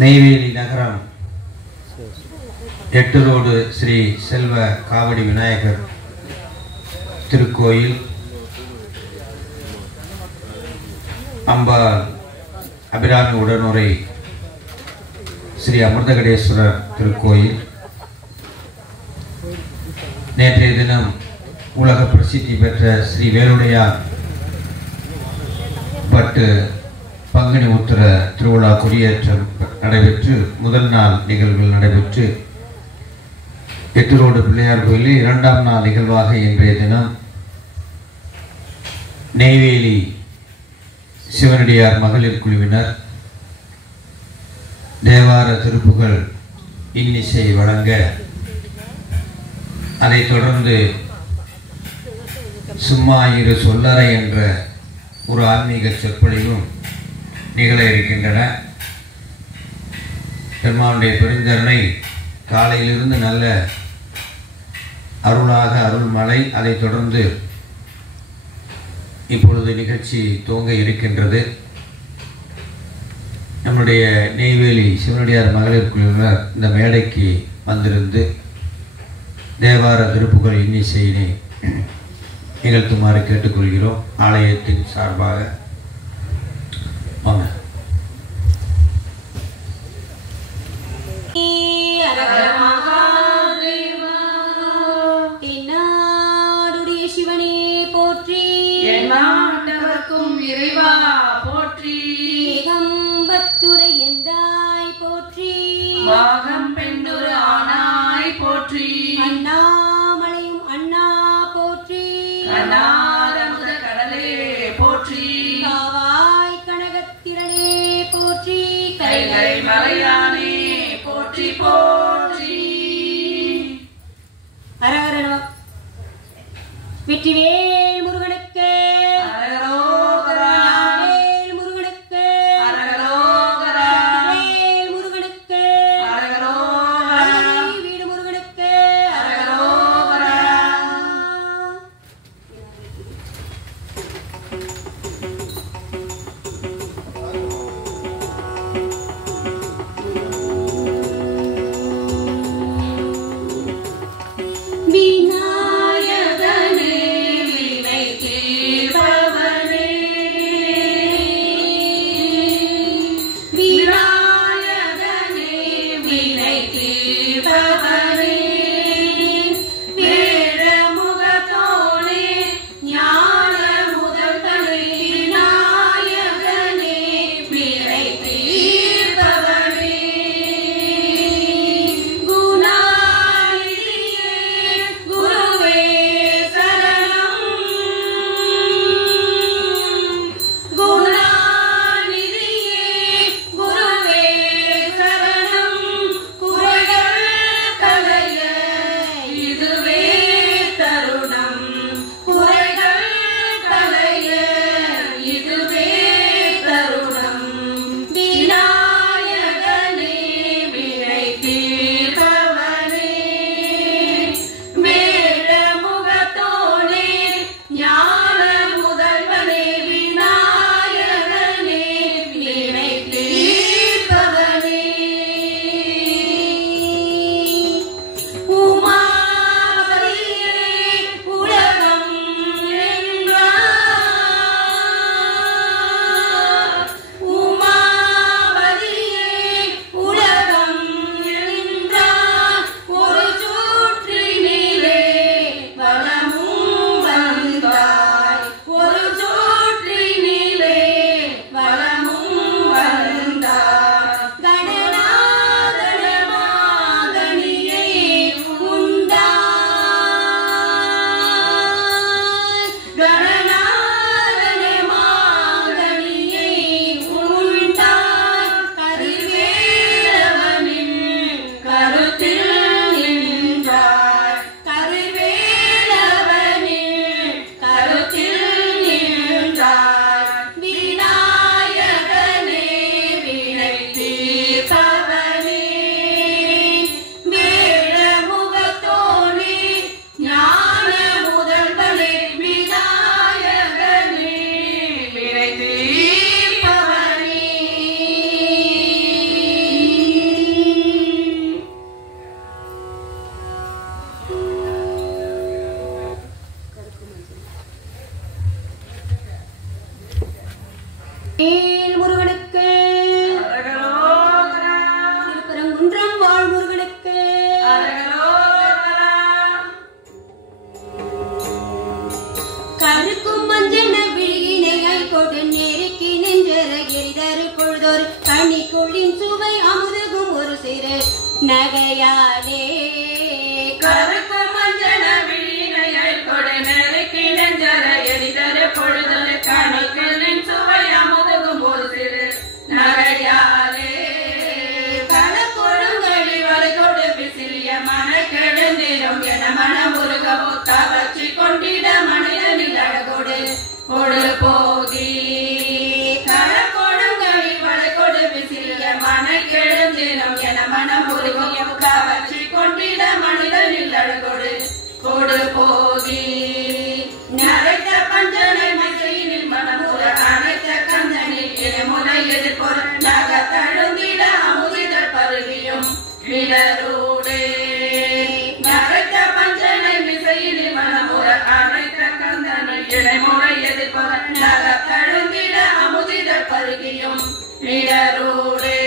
நெய்வேலி நகரம் 8 ரோடு ஸ்ரீ செல்வ காவடி விநாயகர் திருக்கோயில், அம்பாள் அபிராமி உடனுரை ஸ்ரீ அமிர்தகடேஸ்வரர் திருக்கோயில். நேற்றைய தினம் உலக பிரசித்தி பெற்ற ஸ்ரீ வேலுடையார் பட்டு பங்குனி உத்திர திருவிழா கொடியேற்றம் நடைபெற்று முதல் நாள் நிகழ்வுகள் நடைபெற்று 8 ரோடு பிள்ளையார் கோயிலில் 2ஆம் நாள் நிகழ்வாக இன்றைய தினம் நெய்வேலி சிவனடியார் மகளிர் குழுவினர் தேவார திருப்புகழ் இன்னிசை வழங்க, அதைத் தொடர்ந்து சும்மா இரு சொல்லறை என்ற ஒரு ஆன்மீக சொற்பொழிவும் நிகழ இருக்கின்றன. பெருமானுடைய பெருந்தருணை காலையிலிருந்து நல்ல அருளாக அருள்மழை, அதைத் தொடர்ந்து இப்பொழுது நிகழ்ச்சி துவங்க இருக்கின்றது. நம்முடைய நெய்வேலி சிவனடியார் மகளிர் குழுவினர் இந்த மேடைக்கு வந்திருந்து தேவார திருப்புகழ் இன்னிசையினை நிகழ்த்துமாறு கேட்டுக்கொள்கிறோம். ஆலயத்தின் சார்பாக வாங்க. சிவனே போற்றி, எந்நாட்டவர்க்கும் இறைவா போற்றி, ஏகம்பத்துரை எந்தாய் போற்றி, மாகம் பெண்ணுரு ஆனாய் போற்றி, அண்ணாமலையும் அண்ணா போற்றி, கண்ணாரமுத கடலே போற்றி, காவாய் கனகத்திரளே போற்றி, கைலை மலையானே போற்றி போற்றி. அரஹர நம. வெற்றிவேல் முருகனுக்கு, அரகரோகரா, வேல் முருகனுக்கு, அரகரோகரா, வேல் முருகனுக்கு, அரகரோகரா, வீடு முருகனுக்கு, அரகரோகரா. விநாயகனே வேல் முருகனுக்கு அரகரோகரா திருப்பரங்குன்றம் வாழ் முருகனுக்கு அரகரோகரா கருக்கும் மஞ்சன விழியினை கொடு நெருக்கி நெஞ்சர எரிதரு பொழுதொரு கனிக்குள்ளின் சுவை அமுதுகும் ஒரு சிறு நகையாலே கருப்பு மஞ்சன விழியினை கொடு நெருக்கி நெஞ்சர எரிதரு பொழுதொரு கனிக்குள்ளின் சுவை அமுதுகும் ஒரு சிறு நகையாலே பல கொழுங்கழி வளை கொடு விசிறிய மனக்கெழுந்திரும் என மனமுருகவோ கவர்ச்சி கொண்டிட மனிதனில் அழகொடு கொடு போகி கள கொடுங்கழி வளை கொடு விசிறிய மனக்கெழுந்திரும் என மனமுருகவோ கவர்ச்சி கொண்டிட மனிதனில் அழகொடு கொடு போகி நரைத்த பஞ்சனை மைசையினில் மனமுற அனைத்த கந்தனில் இளமுறை எதிர்பொற நக தழுந்திட அமுதிதழ் பருவியும் விடரூடே நரைத்த பஞ்சனை மிசையினில் மனமுற அனைத்த கந்தனில் இளமுறை எதிர்பொற நக தழுந்திட அமுதிதழ் பருகியும் விடரூடே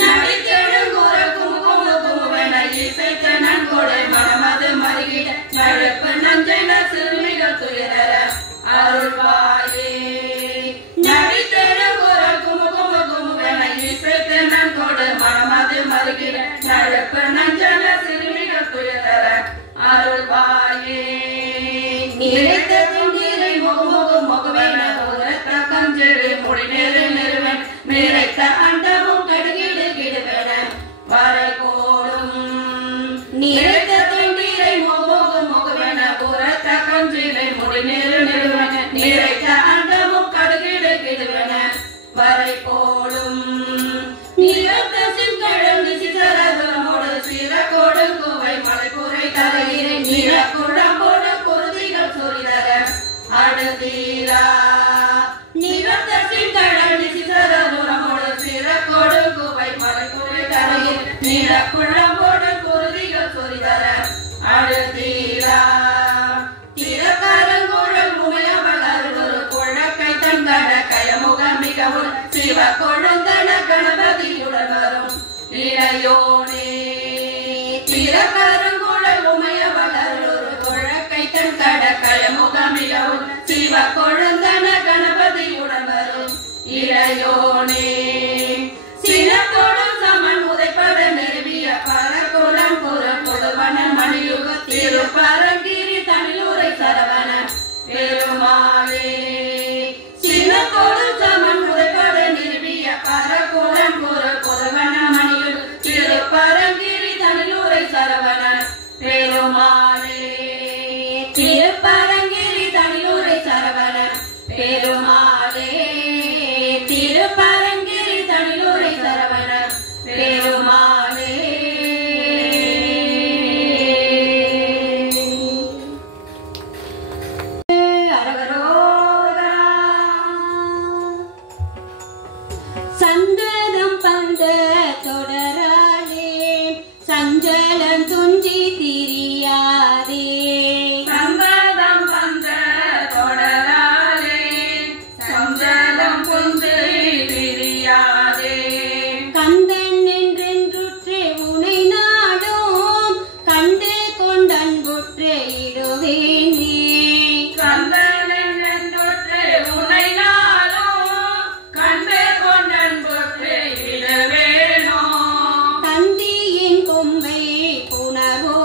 நடித்தெழுங்குற குமுகுமு குமுவென இசைத்த நன்கொடை மனமது மருகிட நழுப்பு நஞ்சென சிறுமிகள் துயர அருள்வாயே நடித்தெழுங்குற குமுகுமு குமுவென இசைத்த நன்கொடை மனமது மருகிட நழுப்பு நஞ்சென சிறுமிகள் துயர அருள்வாயே நிறைத்த திண்டீரை முகமுகு முகவேன உரத்த கஞ்செழு முடிநெரு நிறுவன் நிறைத்த அண்டமும் கடுகிடு கிடுவென வரை கோடும் நிறைத்த திண்டீரை முகமுகு முகவேன உரத்த கஞ்சிலை முடிநெரு நிறுவன நிறைத்த அண்டமும் கடுகிடு கிடுவென வரை கோடும் நிறத்த சிங்கழம் நிசிதரதமோடு சிறகோடு கோவை மலைப்புரை தரையிரை நிறக்குழம்போடு குருதிகள் சொரிதர அடுதீரா நிறத்த சிங்கழம் நிசிதரதமோடு சிறகோடு கோவை மலைப்புரை தரையில் நிறக்குழம்போடு குருதிகள் சொரிதர அடுதீரா திறக்கரங்குழல் உமையவள் அருளொரு குழக்கை தங்கட கயமுக மிகவும் சிவ கொழுந்தன கணபதியுடன் வரும் இளையோனே திறக்கரங்குழல் உமையவள் அருளொரு குழக்கை தங்கட கயமுக மிகவும் சிவ கொழுந்தன கணபதியுடன் வரும் இளையோனே சினத்தோடும் சமன் உதைப்பட நிறுவிய பரகுலம் புற புதுவன மணியுக திருப்பரங்கிரி தமிழூரை சரவண பெருமாளே சினத்தோடும் சமன் உதைப்பட நிறுவிய பரகுலம் புற புதுவன மணியுக திருப்பரங்கிரி தமிழூரை சரவண பெருமாளே திருப்பரங்கிரி தமிழூரை சரவண பெருமாளே திருப்பரங்கிரி தமிழூரை சரவண பெருமாளே அரகரோகரா சந்ததம் பந்த தொடராலே சஞ்சலம் துஞ்சி திரியாதே சம்பதம் வந்த தொடராலே சஞ்சலம் புந்து பிரியாதே கந்தன் என்றென்றுற்றே உனை நாடும் கண்டு கொண்டன்புற்றே இடுவேனே கந்தனின் என்றொற்று உனை நாளும் கண்டு கொண்டன்பொற்று இடுவேனோ தந்தியின் கொம்பை புணர்வோ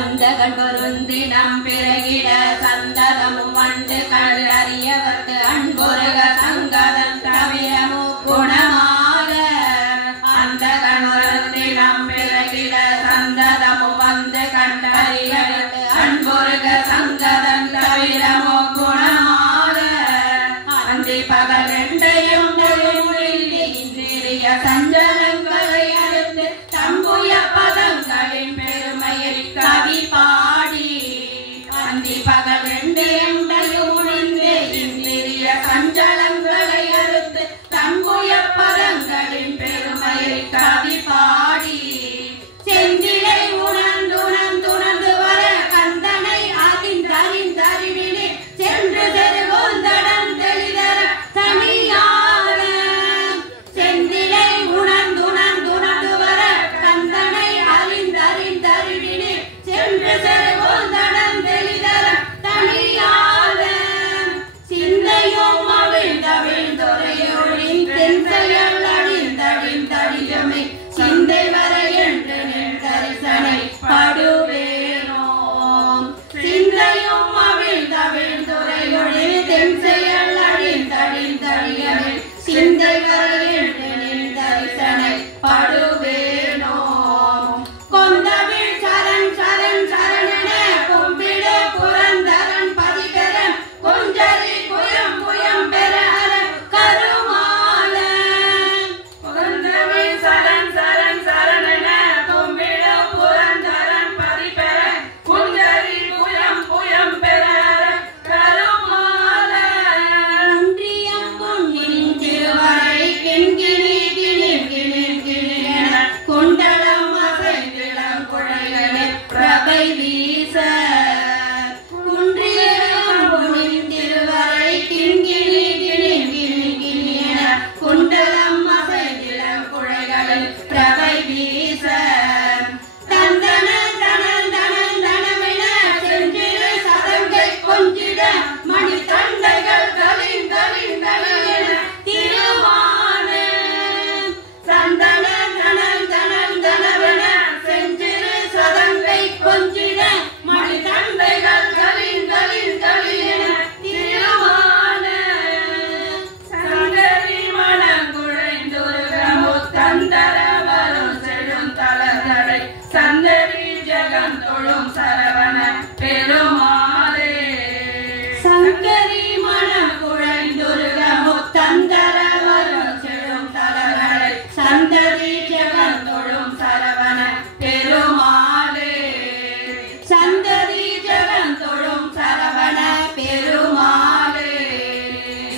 அந்தகன் பொருந்தினம் பிறகிட சந்ததமும் வந்து கண்டறியவர்க்கு அன்பொருக சங்கதம் தவிரமு குணமாக அந்தகன் பொருந்தினம் பிறகிட சந்ததமும் வந்து கண்டறியவர்க்கு அன்பொருக சங்கதம் தவிரமு குணமாக அந்தி பகல் ரெண்டையும் இன்றிய சஞ்சலங்களை அறுத்து தம்புய பதங்களின் பெருமையை கவி பாடி அந்தி பகல் ரெண்டையும் ஒழிந்து இன்றிய சஞ்சலங்களை அறுத்து தம்புய பதங்களின் பெருமையை கவி பாடி செந்திலை உணர்ந்துணர்ந்து வர கந்தனை அறிந்தறிவினே சென்று தெருகோந்தடம் தெளிதர தனியாக செந்திலை உணர்ந்துணர்ந்து வர கந்தனை அறிந்தறிவினே சென்று தெருகோந்தடம் தெளிதர தனியாக சிந்தையும் அவிழ்ந்தொரையொழின் தென்செயல் அழிந்தடிந்தடியமை சிந்தை வரை என்று நின் தரிசனை படுவேனோம் சிந்தையும் அவிழ்ந்தொரையொழின் தென்செயல் அழிந்தடிந்தடியமை சிந்தை வரை என்று நின் தரிசனை படுவேனோம் கொந்தமிழ் சரண் சரண் சரணென கும்பிடு புரந்தரன் பதிபெறன் கொஞ்சரி புயம் புயம் பெற கருமால கொந்தமிழ் சரண் சரண் சரணென கும்பிடு புரந்தரன் பதிபெறன் கொஞ்சரி புயம் புயம் பெற கருமால ஒன்றியம் பொன்னின் திருவரை கிண்கிணி கிணிகிணிகிணியென குண்டலம் அசைந்திளம் குழைகளில் பிரபை வீச குன்றியம் பொன்னின் திருவரை கிண்கிணி கிணிகிணிகிணியென குண்டலம் அசைந்திளம் குழைகளில் பிரபை வீச தந்தன தனன் தனன் தனமென சென்றிரு சதங்கை கொஞ்சிட மணி தண்டைகள் கலின் திருவானே சந்தன தனன் தனன் தனவென சென்றிரு சதங்கை கொஞ்சிட மணி தண்டைகள் கலின் திருவானே சங்கரி மனங்குழைந்துருக முத்தந்தர வரும் செடும் தளர்களை சந்தரி ஜெகன் தொழும் சரவண பெருமாளே சங்கரி மனம் குழைந்துருக முத்தந்தர வரும் செடும் தலகளை சந்ததி ஜெகன் தொழும் சரவண பெருமாளே சந்ததி ஜெகன் தொழும் சரவண பெருமாளே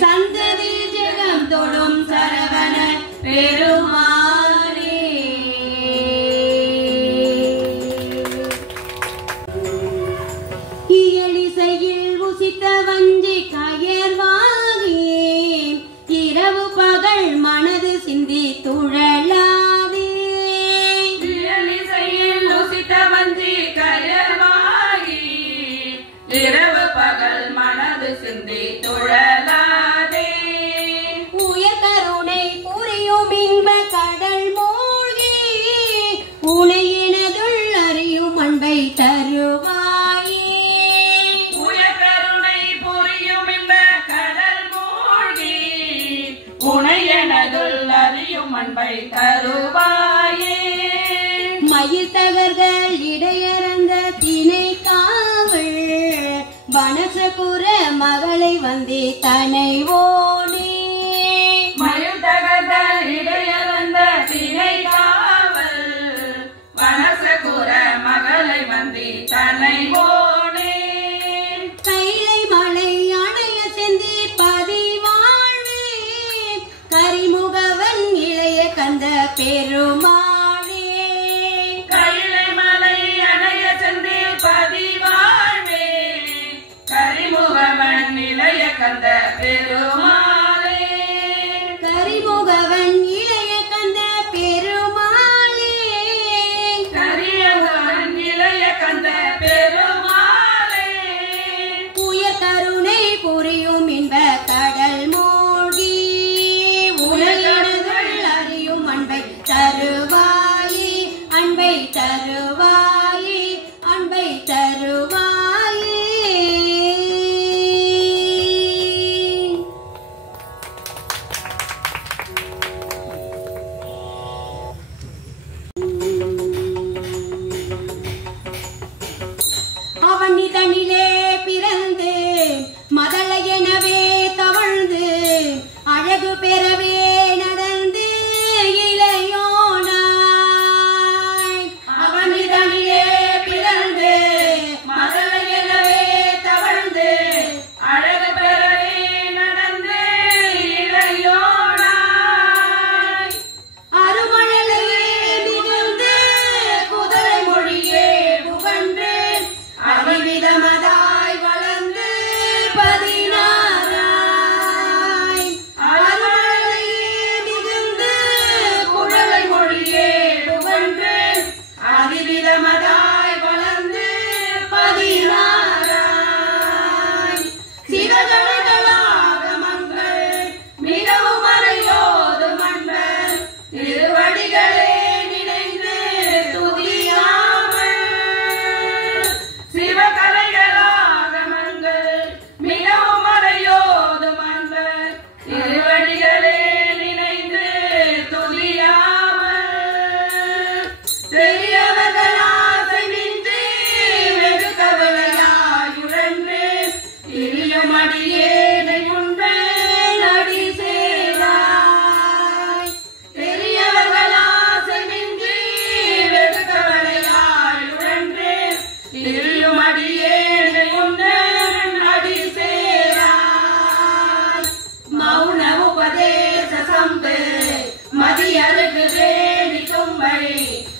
சந்ததி ஜெகன் தொழும் சரவண பெருமாளே இயலிசையில் உசித்த வஞ்சி கயர்வாகி இரவு பகல் மனது சிந்தி துழலாதே இயலிசையில் உசித்த வஞ்சி கயல்வாகி இரவு பகல் மனது சிந்தி துழலாதே உயர் கருணை புரியும் இன்ப கடல் மூழ்கி உனையினதுள் அறியும் அன்பை தருவாயே உயர்கருணை புரியும் இந்த கடல் மூழ்கி உனையனதுள் அறியும் அன்பை தருவாயே மயில் தகர்கள் இடையறந்த திணை காவல் வனசகுர மகளை வந்தே தனைவோனே மயில் தகதல் இடையறந்த திணை காவல் வனசகுர மகளை வந்தி தனைவோனே கைலை மலை அணைய செந்தி பதிவாழே கரிமுகவன் இளைய கந்த பெருமாளே கைலை மலை அணைய செந்தி பதிவாழ்வே கரிமுகவன் நிலைய கந்த பெருமாளே கரிமுகவன் இளைய கந்த பெருமாளே கரியவன் நிலைய கந்த பெருமாளே உயர் கருணை புரியும் இன்ப கடல் மூழ்கி உலகினதுள் அறியும் அன்பை தருவாயே அன்பை தருவாயே அன்பை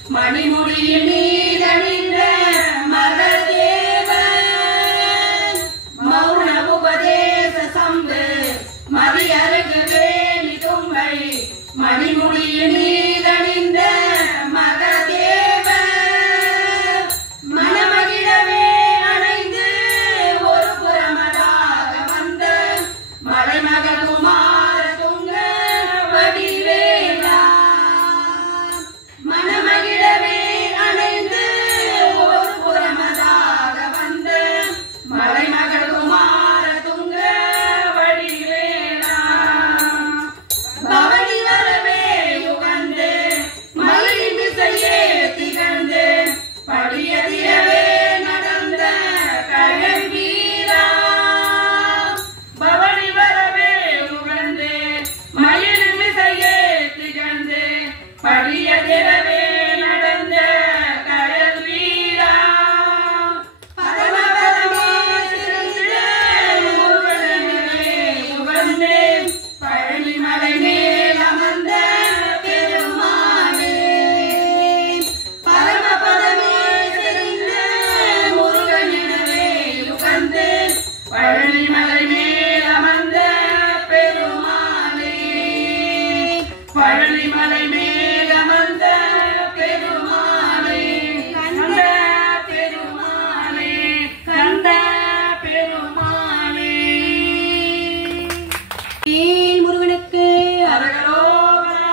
மணிமுடியின் மீதணிந்த மகதேவன் மௌன உபதேச சம்பு மதியருகு வேணி தும்பை மணிமுடியின் மீதணிந்த மகதேவன் மனமகிழவே அணைந்து ஒரு புறமதாக வந்த மலைமகள் குமார துங்க வடிவேலா மனமகிழவே அணைந்து ஒரு புறமதாக வந்த மலைமகள் குமார துங்க வடிவேலா பவனி வரவே யுகந்து மலி மிசையே திகழ்ந்து படியதிரவே நடந்த கழல் வீரா பவனி வரவே யுகந்து மயில் மிசையே திகழ்ந்து படியதிரவே நடந்த கழல் வீரா பரமபதமே சிறந்த முருகனே யுகந்து பழனிமலை மேல் அமர்ந்த பெருமானே பரமபதமே சிறந்த முருகனே யுகந்து பழனிமலை மேல் அமர்ந்த பெருமானே பழனிமலை மேல் அமர்ந்த பெருமானே கந்த பெருமானே கந்த பெருமானே வேல் முருகனுக்கு அரகரோகரா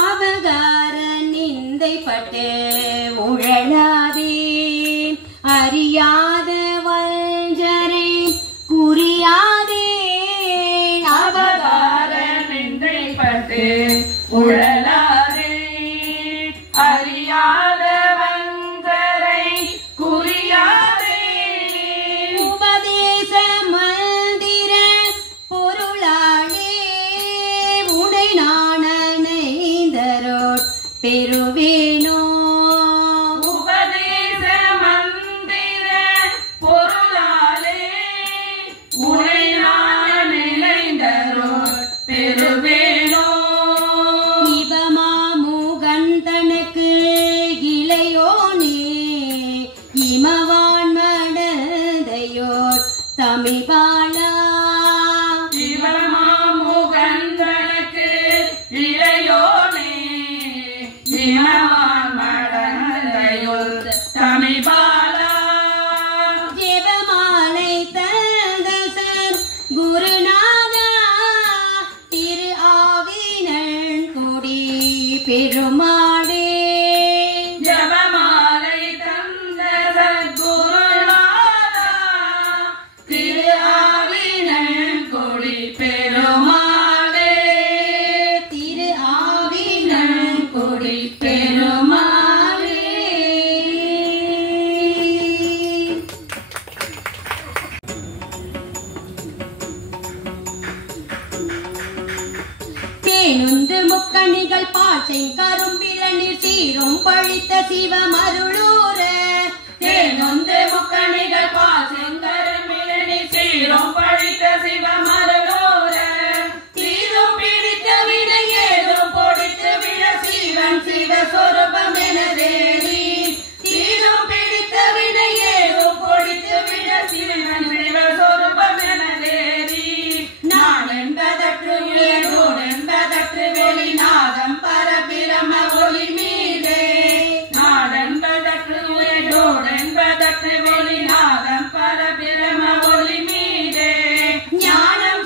அவகார நிந்தைப்பட்டு உழலாதே அறியாத வஞ்சரை குறியாதே அவதார நிந்தைப்பட்டு உழலாதே அறியாத வந்தரை குறியாதே உபதேச மந்திர பொருளாளே உனை நான் அணைந்தரோட் பெறுவேனோ உபதேச மந்திர பொருளாலே உனை நான் நினைந்தருள் பெறுவேனோ இவமாமுகன் தனக்கு இளையோனே இமவான் மடந்தையோர் தமிழ்பாளா சிவமாமுகந்தனுக்கு இளையோனே இமவான் மடந்தையுள் தமிழ்பாலா ஜெபமாலை தந்தசர் குருநாதா திரு ஆவினன் கொடி பெருமாளே ஜபமாலை தந்த சத்குருநாதா திரு ஆவினன் கொடி பெருமாளே திரு ஆவினன் கொடி பெருமாளே தேனுந்து முக்கணிகள் பாசை கரும்பிளநீர் சீரும் பழித்த சிவமருளூர தேனொந்து முக்கணிகள் பாசெங்கருமிழனி சீரும் பழித்த சிவமருளோர தீரும் பிடித்த வினை ஏதும் பொடித்து விழ சிவன் சிவஸ்வரூபமெனதேறி தீரும் பிடித்த வினை ஏதும் பொடித்து விழ சிவன் சிவஸ்வரூபமெனதேறி நான் என்பதற்கு வேறோடு என்பதற்கு வெளிநாதம் பரபிரம ஒளி மீதே நாடென்பதற்கு வேறோடு என்பதற்கு வெளிநாதம் பரபிரம ஒளி மீதே ஞானம்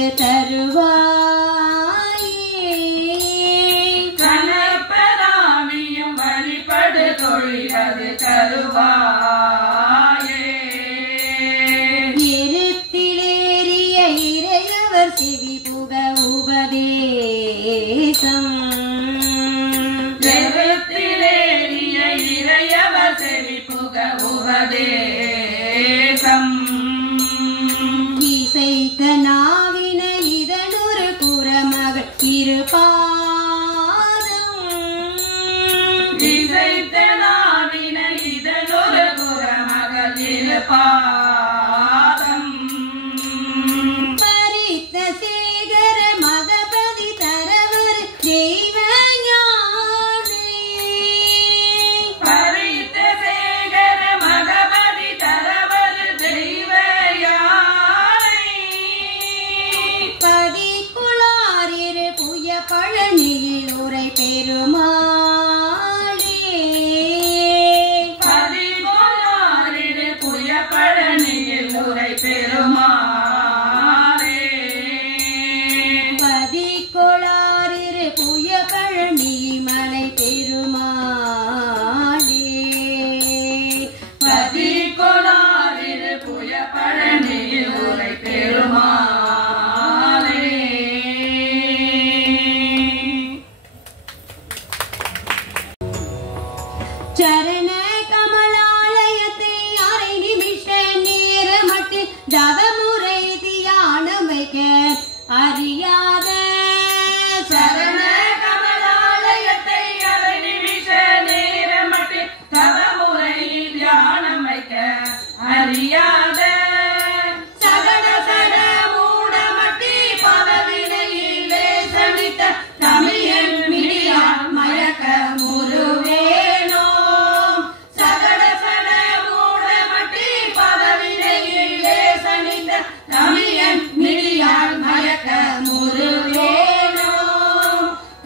அது தருவாயே. கணப்பராமியும் வழிபடு தொழில் அது தருவாயே. இருத்திலேறிய இறையவர் செவி புக உபதேசம். எழுத்திலேறிய இறையவர் செவி புக உபதேசம். இசைத்த நாவின இதனொரு குறமகள் இருபாதம். இசைத்த நாவின இதனொரு குறமகள் இருபாதம். பரித்த சேகர மகபதி தரவர் தெய்வ ஞானே. பரித்த சேகர மகபதி தரவர் தெய்வ யானை. பதிக்குளாரிரு புய பழனியில் உரை பெருமாளே. பதிகொள்ளாரிரு புய பழனியில் உரை பெருமாளே. பதிக்கொளாரிரு புய பழனி மலை பெருமாளே. பதிகொள்ளாரிரு புய பழனியில் உரை பெருமாளே. சரண கமலாலயத்தை அரை நிமிஷ நேரமட்டில் தவமுறை தியானம் வைக்க அறியாத சரண கமலாலயத்தை அரை நிமிஷ நேரமட்டில் தவமுறையில் தியானம் வைக்க அறியாத சகட சட மூடமட்டி பதவினையிலே சமித்த தமிழன் மிடியான் மயக்க முருவேனோ. சகட சட மூடமட்டி பதவினையிலே சமித்த தமிழன் மிடியான் மயக்க முருவேனோ.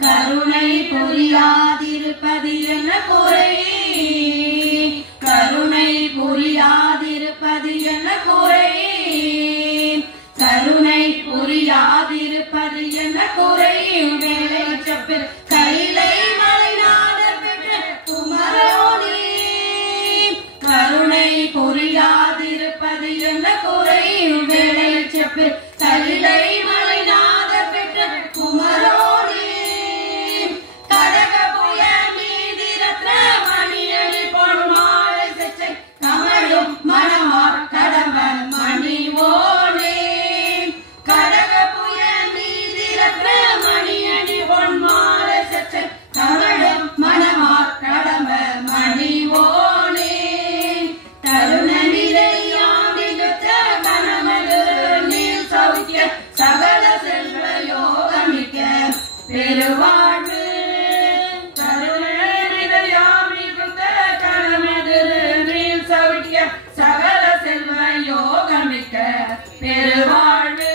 கருணை புரியாதிருப்பது என்ன குறை? கருணை புரியாதிருப்பது என்ன குறை? கருணை புரியாதிருப்பது என்ன குறை? வேலை செப்பில் கைலை மலைநாத பெற்ற குமரோனே. கருணை புரியாதிருப்பது என்ன குறை? வேலை செப்பில் கைலை மலைநாத பெற்ற குமரோனே. கடக புய மீதி ரத்ன மணியணி பொன்மாலை செச்சை கமழும் மணமார் கடம்ப மணி ஓனே. கடக புய மீதி ரத்ன மணியணி பொன்மாலை செச்சை கமழும் மணமார் கடம்ப மணி ஓனே. தருண நிலையாமிகுத்த கனமது நீல் சௌக்கிய சகல செல்வ யோகமிக்க பெருவாழ்வு. தருண நிலையாமிகுத்த கனமது நீல் சௌக்கிய சகல செல்வ யோகமிக்க பெருவாழ்வு.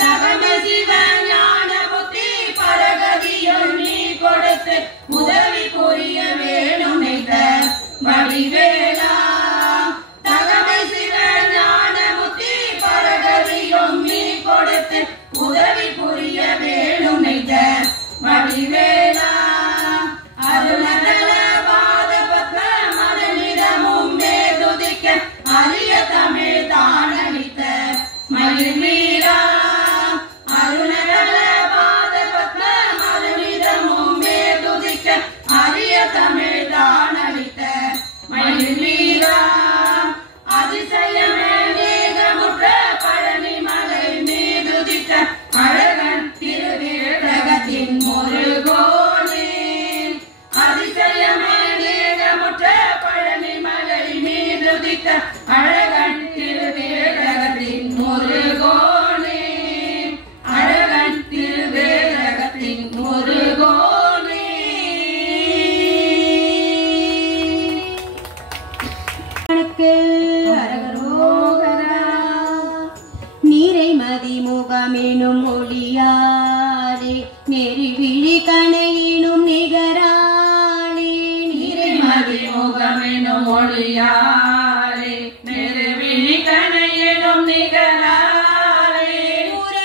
தகம சிவ ஞான புத்தி பரகதியும் நீ கொடுத்து உதவி புரிய வேணும் நின்ற வடிவேலா. தகமை சிவ ஞான புத்தி பரகதியும் நீ கொடுத்து உதவி புரிய வேணும் நின்ற வடிவேலா. அருணதல பாத பத்ம மனநிதமும் மேதுதிக்க அரிய தமிழ் தானளித்த மயில் மீரா. அருணதல பாத பத்ம மனநிதமும் மேதுதிக்க அரிய தமிழ் தானளித்த மயில் மீரா. அதிசயமே மேகமுற்ற பழனி மலை மீதுதிக்க அழகன் திருவேழகத்தின் முருகோனே. அதிசயமே மேகமுற்ற பழனி மலை மீதுதிக்க அழகன் திருவேழகத்தின் முருகோனே. அழகன் திருவேழகத்தின் முருகோனே. நீரை மதிமுகமெனும் ஒளியாலே நெறிவிழி கணையினும் நிகராலே. நீரை மதிமுகமெனும் ஒளியாலே நெருவிழி கணையினும் நிகராலே. முறை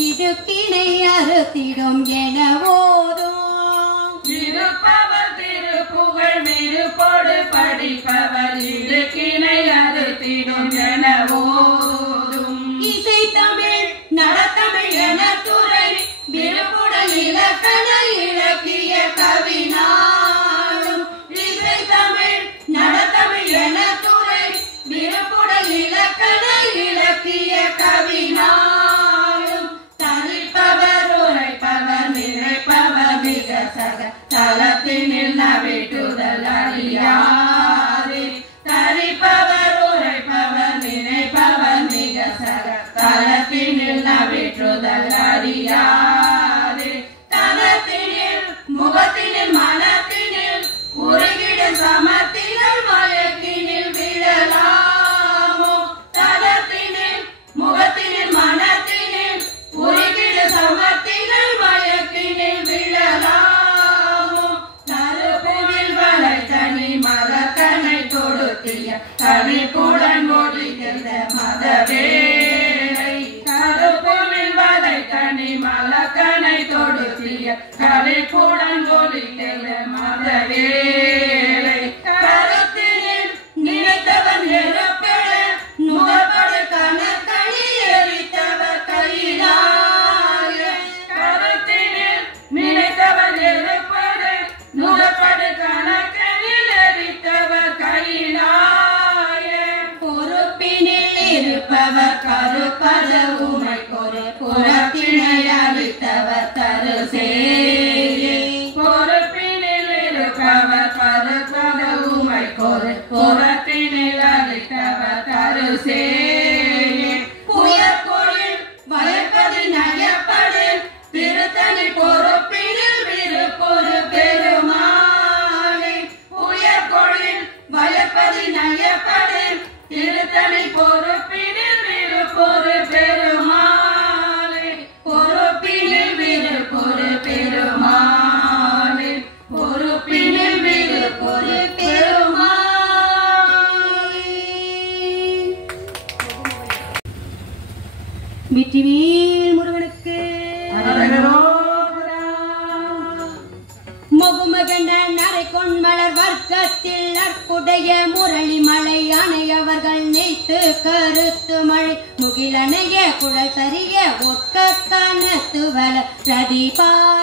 இடுக்கினை அறுத்திடும் என ஓதும் இருப்பவர் திருப்புகழ் விருப்போடு படிப்பவர் இடுக்கினை அறுத்திடும் என ஓதும் இசை தமிழ் நடத்தமிழ் என துறை விருப்புடன் இலக்கண இலக்கிய கவினாலும் இசை தமிழ் நடத்தமிழ் என துறை விருப்புடன் இலக்கண இலக்கிய கவினாலும் தரிப்பவர் உரைப்பவர் நினைப்பவர் மிக சக தளத்தினில் நவிட்டுதல் அறியாதே தரிப்பவர் உரைப்பவர் நினைப்பவர் மிக சக தளத்தினில் நவிட்டுதல் அறியாதே தளத்தினில் முகத்தினில் மனத்தினில் உருகிடும் சமத்தினில் மயக்கினில் விழலாமோ தளத்தினில் முகத்தினில் மனத்தினில் உருகிடும் சமத்தினில் மயக்கினில் விழலாமோ தருப்புவில் வளை தனி மலக்கனை தொடுத்திய தனிப்புடன் ஒழிந்த மதவேளை தருப்புவில் வளை தனி மலக்கனை தொடுத்திய கலிப்புடன் ஒழிந்த மதவேளை கருத்தினில் நினைத்தவன் நெருப்பெழ நுகர்படு கணக்கணி எரித்தவர் கையிலாய கருத்தினில் நினைத்தவன் நெருப்படு நுகர்படு கணக்கணில் எரித்தவர் கையிலாய பொறுப்பினில் இருப்பவர் கருப்பத உமை கொரு புறத்தினை அளித்தவர் தருசேயே பொறுப்பினில் இருப்பவர் கருப்பத உமை கொரு புறத்தினில் அளித்தவர் தருசேயே புயற்கொழில் வயற்பதில் நயப்படில் திருத்தனி பொறுப்பினில் விருப்பொரு பெருமாளே புயற்கொழில் வயற்பதில் நயப்படில் திருத்தனி பொறுப்பினில் விருப்பொரு பெருமாளே பொறுப்பினில் விருப்பொரு பெருமாளே பொறுப்பினில் விருப்பொரு பெருமாளே. வெற்றிவேல் முருகனுக்கு முகுமகண்ட நரை கொன்மலர் வர்க்கத்தில் அற்புடைய முரளி மலை அணையவர்கள் நெய்த்து கருத்து மழை முகிலணைய குழல் சரிய ஒக்க கனத்து வல பிரதிபார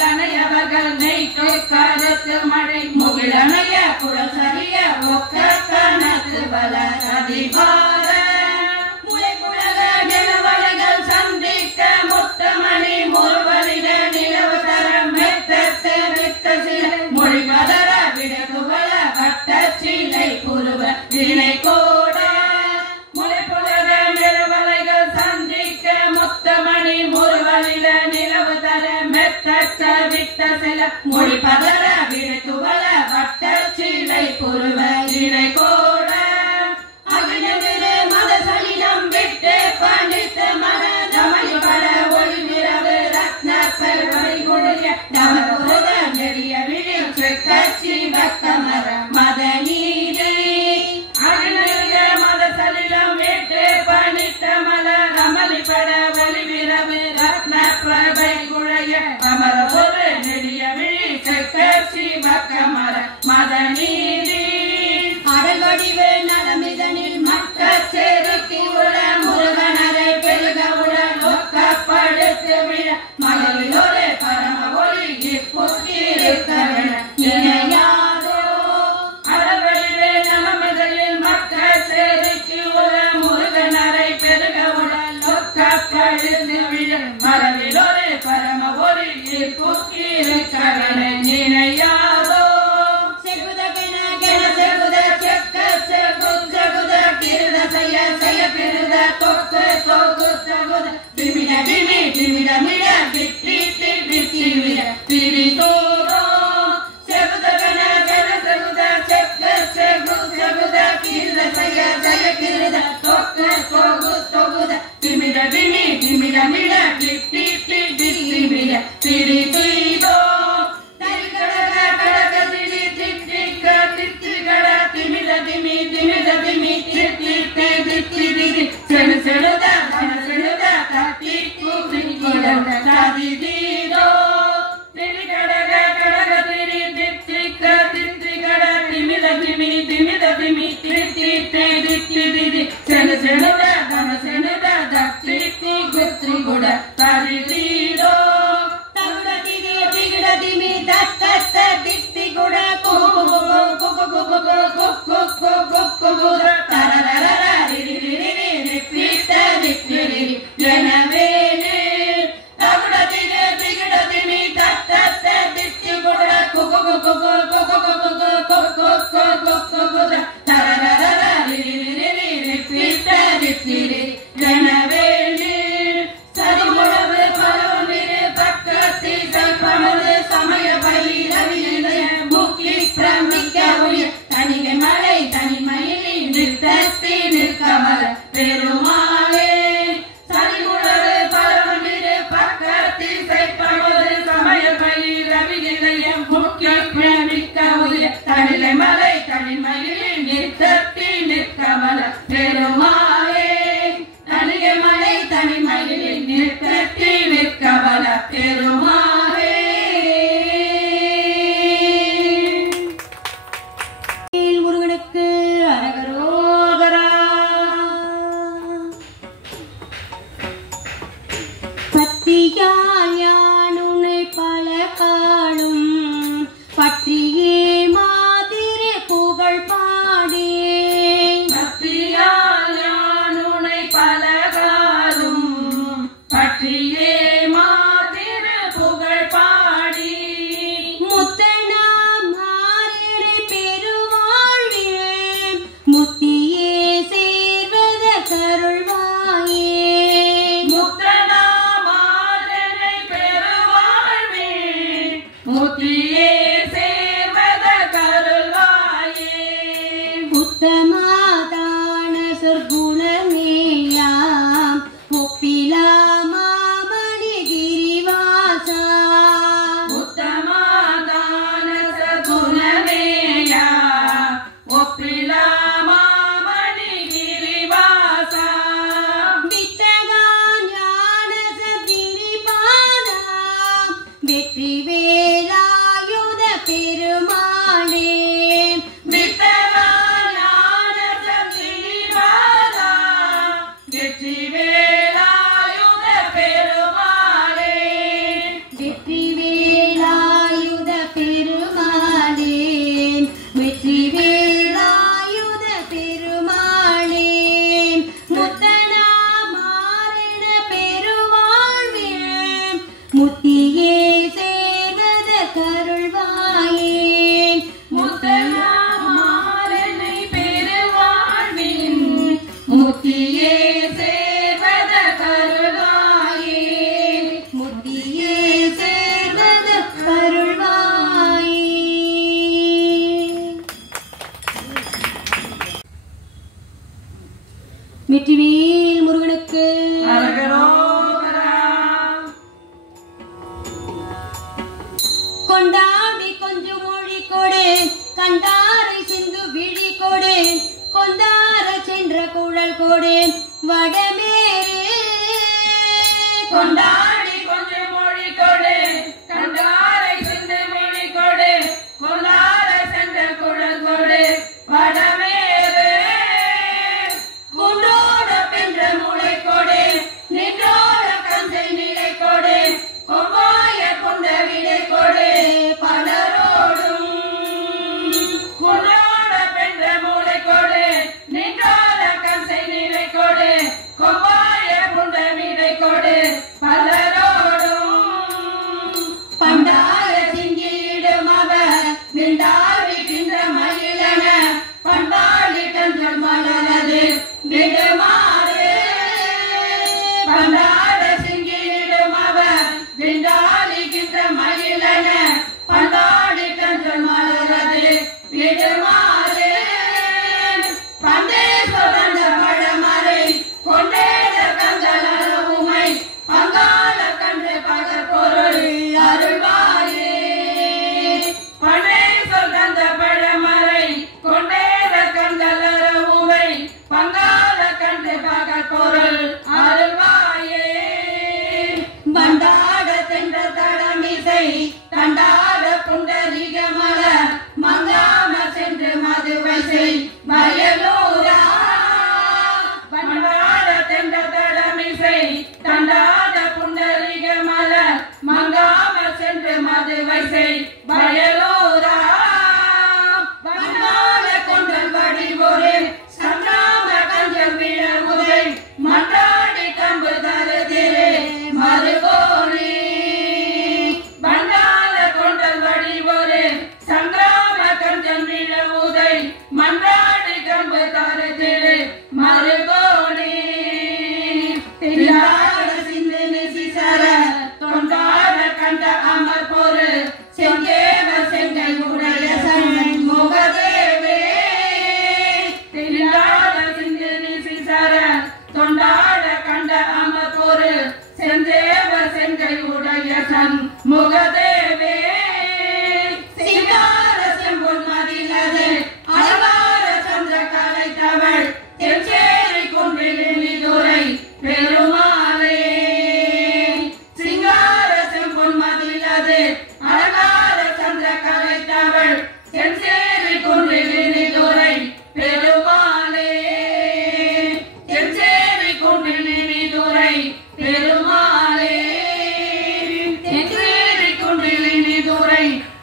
அணையவர்கள் நெய்த்து கருத்து மழை முகிலணைய குழல் சரிய ஒக்க கனத்து வல பிரதிபார நிலவலைகள் சந்திக்க முத்தமணி முருவலிட நிலவு தரம் மெத்தத்து வித்த சில மொழி பதற விடகுவல வட்ட சிலை புருவ வினை கோட முளைப்புலக நிலவலைகள் சந்திக்க முத்தமணி முருவலிட நிலவு தர மெத்தத்த வித்த சில மொழி பதற விடகுவல வட்ட சிலை புருவ வினை கோட மதசலிடம் விட்டு பண்டித்த மத தமிழ் பட ஒளி விரவு ரத்ன பெருமை குடிய நமக்குருத நெடிய விழில் கட்சி வக்கமர மத நீதி அகில மதசலிடம் விட்டு பண்டித்த மத தமிழ் பட ஒளி விரவு ரத்ன பெருமை குழைய அமர ஒரு நெடிய விழில் கட்சி வக்கமர மத நீதி அடல் வடிவு நலமிதனில் மக்க செருக்கி உட முருகனரை பெருக உடல் ஒக்கப்படுத்து விழ மலையில் ஒரு பரம ஒளி புக்கிருக்க இணையாதோ வெற்றிவேல் முருகனுக்கு கொண்டாடி கொஞ்சம் மொழி கொடு, கண்டாரை சிந்து விழி கொடு, கொண்டார சென்ற குழல் கொடு வடமேறு. கொண்டாடி கொஞ்சம் மொழி கொடு, கண்டாரை சிந்து விழி கொடு, கொண்டார சென்ற குழல் கொடு வடமேறு. குண்டோட பென்ற முளை கொடு, நின்றோட கஞ்சை நிலை கொடு, கொம்பாய கொண்ட விடை கொடு பலரோடும். குண்டோட பென்ற முளை கொடு, நின்றோட கஞ்சை நிலை கொடு, கொம்பாய கொண்ட விடை கொடு பலரோடும். பண்டார சிங்கிடும் அவர் விண்டாவிக்கின்ற மயிலன, பண்பாடி கஞ்சல் மலரது விடுமாறு. பண்டார சிங்கிடும் அவர் விண்டாவிக்கின்ற மயிலன, பண்பாடி கஞ்சல் மலரது விடுமாறு. பண்டே சுரந்த பழமறை கொண்டேத கஞ்சல் அருமை, பங்கால கண்டு பகற்பொருள் அருள்வாயே. பண்டே சுரந்த பழமறை கொண்டேத கஞ்சல் அருமை, பங்கால கண்டு பகற்பொருள் அருள்வாயே. பண்டாட சென்ற தடமிசை தண்ட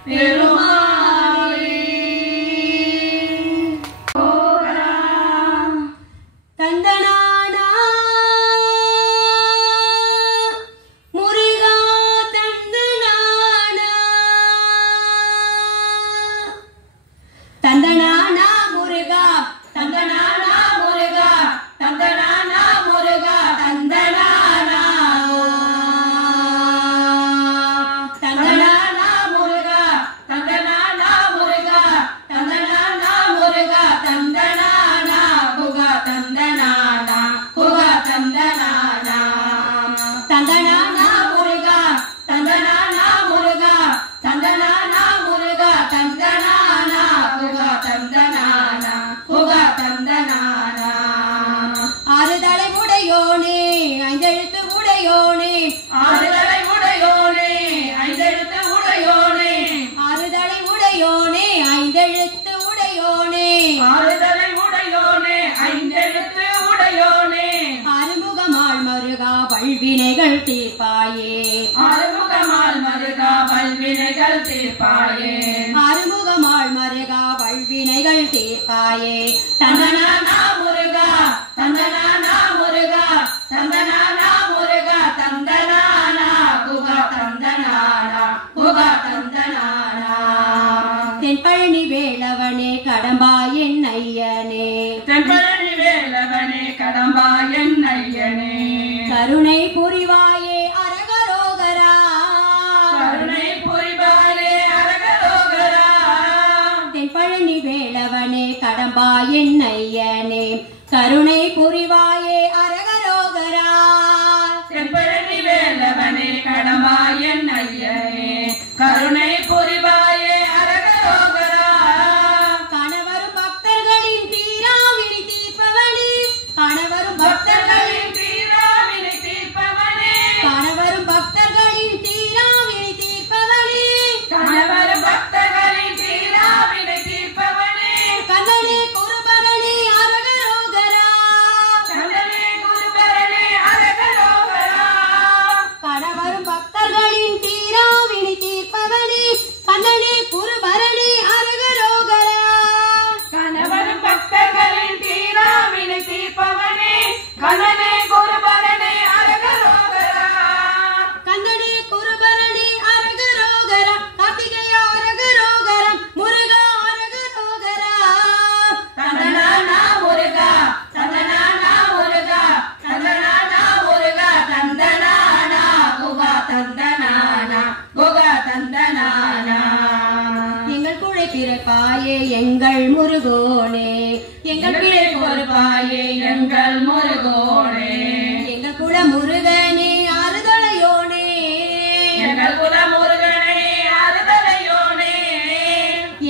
பெருமாளே தந்தனானா முருகா தந்தனானா தந்தனானா முருகா தந்தனானா முருகா தந்தனானா முருகா தந்தனானா தந்தனானா முருகா தந்தனானா முருகா தந்தனானா முருகா தந்தனானா குகா தந்தனானா குகா தந்தனானா தந்தனானா முருகா தந்தனானா முருகா தந்தனானா முருகா தந்தனானா குகா தந்தனானா குகா தந்தனானா ஆறுதலை உடையோனே ஐந்தெழுத்து உடையோனே ஆறுதலை உடையோனே ஐந்தெழுத்து உடையோனே ஆறுதலை உடையோனே ஐந்தெழுத்து உடையோனே ஆறுதலை உடையோனே ஐந்தெழுத்து உடையோனே ஆறுமுகமாள் மருகா பல்வினைகள் தீர்ப்பாயே ஆறுமுகமால் மருகா பல்வினைகள் தீர்ப்பாயே ஆறுமுகமாள் மருகா பல்வினைகள் தீர்ப்பாயே தந்தனானா முருகா தந்தனானா முருகா தந்தனானா முருகா தந்தனானா குகா தந்தனானா குகா தந்தனானா தென்பழனி வேலவனே கடம்பா என் ஐயனே தென்பழனி வேலவனே கடம்பா என் ஐயனே கருணை புரிவாயே அரகரோகரா கருணை புரிவாரே அரகரோகரா தென்பழனி வேலவனே கடம்பா என் ஐயனே கருணை புரிவாயே அரகரோகரா தென்பழனி வேலவனே கடம்பா என் ஐயனே கருணை புரிவாயே அரகரோகரா கணவரும் பக்தர்களின் தீராவினை தீர்ப்பவனே கணவரும் பக்தர்களின் தீராவினை தீர்ப்பவனே கணவரும் பக்தர்களின் தீராவினை தீர்ப்பவனே கணவர் பக்தர்களின் தீராவினை தீர்ப்பவனே கந்தனே குருபரனே அரகரோகரா கந்தனே குருபரனே அரகரோகரா கணவரும் பக்தர்களின் தீராவினை தீர்ப்பவனே கந்தனே குருபரனே அரகரோகரா கணவர் பக்தர்களின் தீராவினை தீர்ப்பவனே கந்தனே குருபரனே அரகரோகரா கந்தனே குருபரனே அரகரோகரா கார்த்திகேய அரகரோகரம் முருகா அரகரோகரா தந்தனானா முருகா தந்தனானா முருகா தந்தனானா முருகா தந்தனானா குகா தந்தனானா குகா தந்தனானா எங்கள் குழை பிறப்பாயே எங்கள் முருகோனே எங்கள் பிழை பொறுப்பாயே எங்கள் முருகோனே எங்கள் குல முருகனே அறுதலையோனே எங்கள் குல முருகனே அறுதலையோனே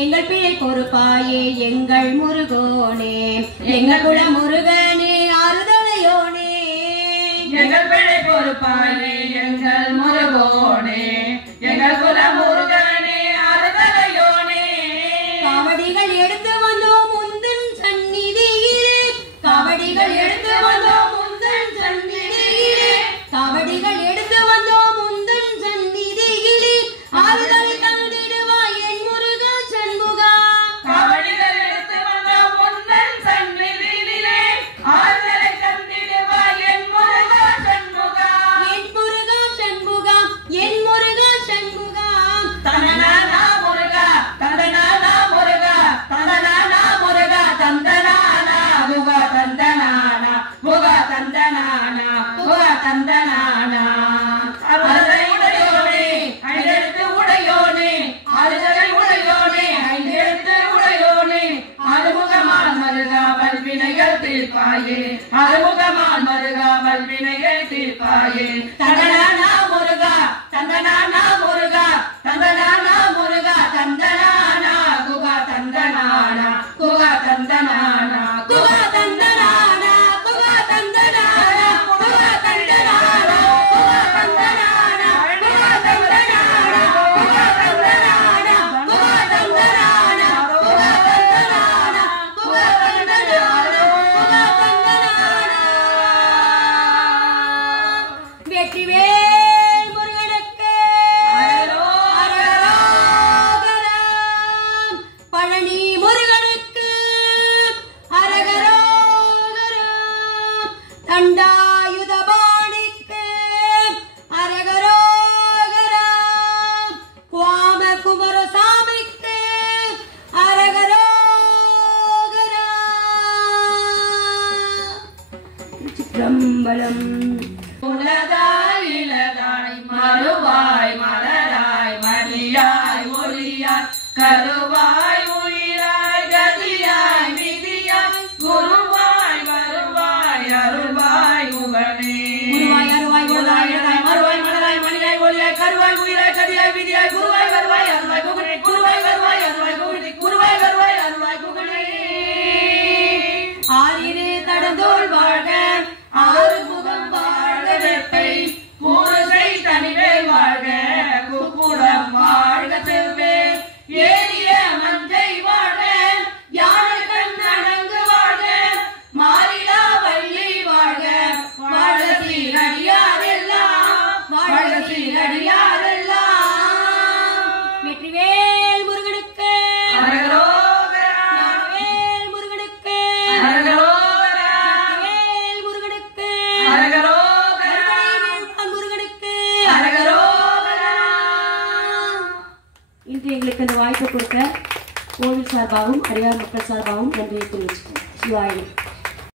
எங்கள் பிழை பொறுப்பாயே எங்கள் முருகோனே எங்கள் குல முருகனே அறுதலையோனே எங்கள் பிழை பொறுப்பாயே எங்கள் முருகோனே எங்கள் குல முருகனே அறுதலையோனே காவடிகள் எடுத்து வந்தோம் முந்தன் சந்நிதியிலே காவடிகள் எடுத்து வந்தோம் முந்தன் சந்நிதியிலே காவடிகள் எடுத்து வந்தோம் முந்தன் சந்நிதியிலே ஆறுதலை தந்திடுவாய் என் முருகா சண்முகா காவடிகள் எடுத்து வந்த முந்தன் சந்நிதியிலே ஆறுதலை தந்திடுவாய் என் முருகா சண்முகா என் முருகா அம்பலம். உலகாய் இலகாய் மறுவாய் மலராய் மணியாய் ஒளியாய் கருவாய் உயிராய் கதியாய் விதியாய் குருவாய் வருவாய் அருள்வாய் உகனே. குருவாய் அருவாய் குருவாய் இலகாய் மறுவாய் மலராய் மணியாய் ஒளியாய் கருவாய் உயிராய் கதியாய் விதியாய் குருவாய் வருவாய் அருள்வாய் குகனே. குருவாய் வருவாய் அருள்வாய் குகனே. குருவாய் வருவாய் அருள்வாய் குகனே. ஆரிரு தடந்தோள் வாழ்க ஆறு முகம் வாழ்க வெப்பை கூறுகை தனிவேல் வாழ்க குக்குடம் வாழ்க செவ்வே ஏரிய மஞ்சை வாழ்க யானை கண் அடங்கு வாழ்க மாறிலா வள்ளி வாழ்க வாழ்க சீரடியாரெல்லாம் வாழ்க சீரடியாரெல்லாம். வெற்றிவேல் முருகனுக்கு அரகரோகரா ஞானவேல் முருகனுக்கு அரகரோகரா வேல் முருகனுக்கு அரகரோகரா அருள்வேல் முருகனுக்கு. அரகரோகரா. இன்று எங்களுக்கு அந்த வாய்ப்பை கொடுக்க கோவில் சார்பாகவும் அடியார் மக்கள் சார்பாகவும் நன்றியை தெரிவிச்சுக்கிறோம். சிவாயிரம்.